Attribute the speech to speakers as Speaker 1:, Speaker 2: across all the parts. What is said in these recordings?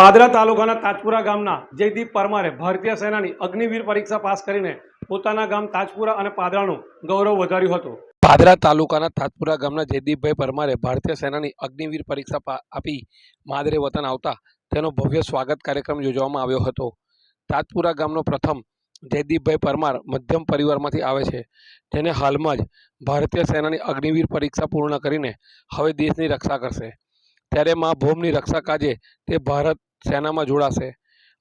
Speaker 1: પાદરા તાલુકાના તાજપુરા ગામના જયદીપ પરમારે ભારતીય સેનાની અગ્નિવીર પરીક્ષા પાસ કરીને પોતાના ગામ તાજપુરા અને પાદરાનું ગૌરવ વધાર્યું હતું. પાદરા તાલુકાના તાજપુરા ગામના જયદીપભાઈ પરમારે ભારતીય સેનાની અગ્નિવીર પરીક્ષા આપી માદરે વતન આવતા તેનો ભવ્ય સ્વાગત કાર્યક્રમ યોજવામાં આવ્યો હતો. તાજપુરા ગામનો પ્રથમ જયદીપભાઈ પરમાર મધ્યમ પરિવારમાંથી આવે છે. જેને હાલમાં જ ભારતીય સેનાની અગ્નિવીર પરીક્ષા પૂર્ણ કરીને હવે દેશની રક્ષા કરશે. ત્યારે મા ભૂમની રક્ષા કાજે તે ભારત સેનામાં જોડાશે.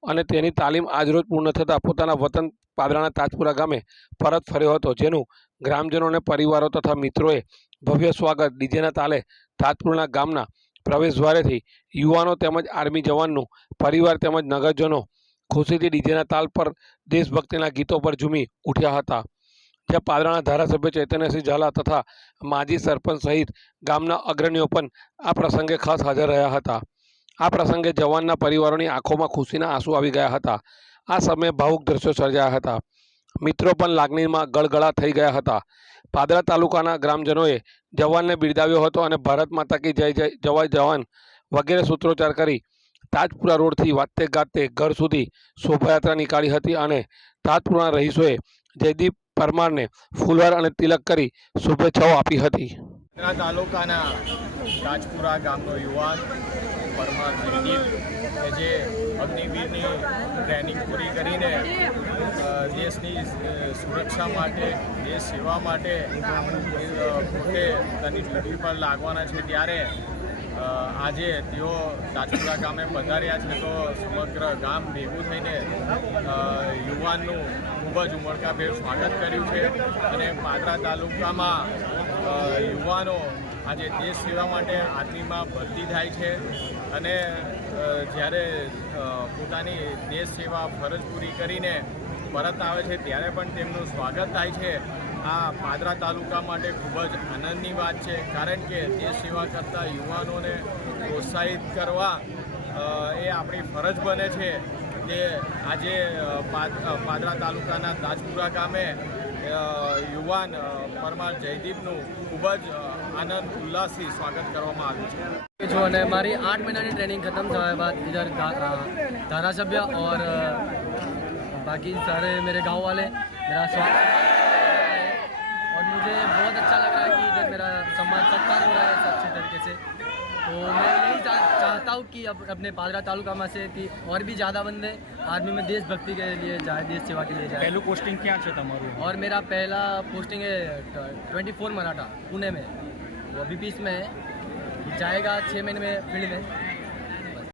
Speaker 1: અને તેની તાલીમ આજરોજ પૂર્ણ થતાં પોતાના વતન પાદરાના તાજપુરા ગામે પરત ફર્યો હતો, જેનું ગ્રામજનો અને પરિવારો તથા મિત્રોએ ભવ્ય સ્વાગત. ડીજેના તાલે તાજપુરના ગામના પ્રવેશદ્વારેથી યુવાનો તેમજ આર્મી જવાનનું પરિવાર તેમજ નગરજનો ખુશીથી ડીજેના તાલ પર દેશભક્તિના ગીતો પર ઝૂમી ઉઠ્યા હતા. જ્યાં પાદરાના ધારાસભ્ય ચૈતન્યસિંહ ઝાલા તથા માજી સરપંચ સહિત ગામના અગ્રણીઓ પણ આ પ્રસંગે ખાસ હાજર રહ્યા હતા. આ પ્રસંગે જવાનના પરિવારોની આંખોમાં ખુશીના આંસુ આવી ગયા હતા. આ સમયે ભાવુક દ્રશ્યો સર્જાયા હતા. મિત્રો પણ લાગણીમાં ગળગળા થઈ ગયા હતા. પાદરા તાલુકાના ગ્રામજનોએ જવાનને બિરદાવ્યો હતો અને ભારત માતા કી જય જય જવા જવાન વગેરે સૂત્રોચ્ચાર કરી તાજપુરા રોડથી વાતે ગાતે ઘર સુધી શોભાયાત્રા નીકાળી હતી અને તાજપુરાના રહીશોએ જયદીપ પરમારને ફૂલહાર અને તિલક કરી શુભેચ્છાઓ આપી હતી.
Speaker 2: તાલુકાના તાજપુરા ગામનો યુવાન પરમાર જયદીપ કે જે અગ્નિવીરની ટ્રેનિંગ પૂરી કરીને દેશની સુરક્ષા માટે દેશ સેવા માટે પોતે તેની ડ્યુટી પર લાગવાના છે. ત્યારે આજે તેઓ રાજપુરા ગામે પધાર્યા છે તો સમગ્ર ગામ ભેગું થઈને યુવાનનું ખૂબ જ ઉમળકાભેર સ્વાગત કર્યું છે. અને પાદરા તાલુકામાં યુવાનો આજે દેશ સેવા માટે આર્મીમાં ભરતી થાય છે અને જ્યારે પોતાની દેશ સેવા ફરજ પૂરી કરીને પરત આવે છે ત્યારે પણ તેમનું સ્વાગત થાય છે. આ પાદરા તાલુકા માટે ખૂબ જ આનંદની વાત છે, કારણ કે દેશ સેવા કરતા યુવાનોને પ્રોત્સાહિત કરવા એ આપણી ફરજ બને છે. તે આજે પાદરા તાલુકાના તાજપુરા ગામે યુવાન અ, પરમાર જયદીપનું ખૂબ જ અ, આનંદ ઉલ્લાસથી સ્વાગત કરવામાં આવ્યું છે
Speaker 3: जो है हमारी आठ महीने की ट्रेनिंग खत्म होने के बाद इधर धा- अ, धारा सभ्य और अ, बाकी सारे मेरे गांव वाले मेरा स्वागत और मुझे बहुत अच्छा लग रहा है कि इधर मेरा सम्मान सत्कार हो रहा है ऐसे अच्छे तरीके से तो मैं यही चा, चाहता हूँ कि अब अपने पादरा तालुका में से कि और भी ज़्यादा बंदे आर्मी में देशभक्ति के लिए जाए देश सेवा के लिए जाए
Speaker 4: પહેલું પોસ્ટિંગ ક્યાં છે તમારું
Speaker 3: और मेरा पहला पोस्टिंग है ट्वेंटी फोर मराठा पुणे में वो अभी पीस में है जाएगा छः महीने में फील्ड में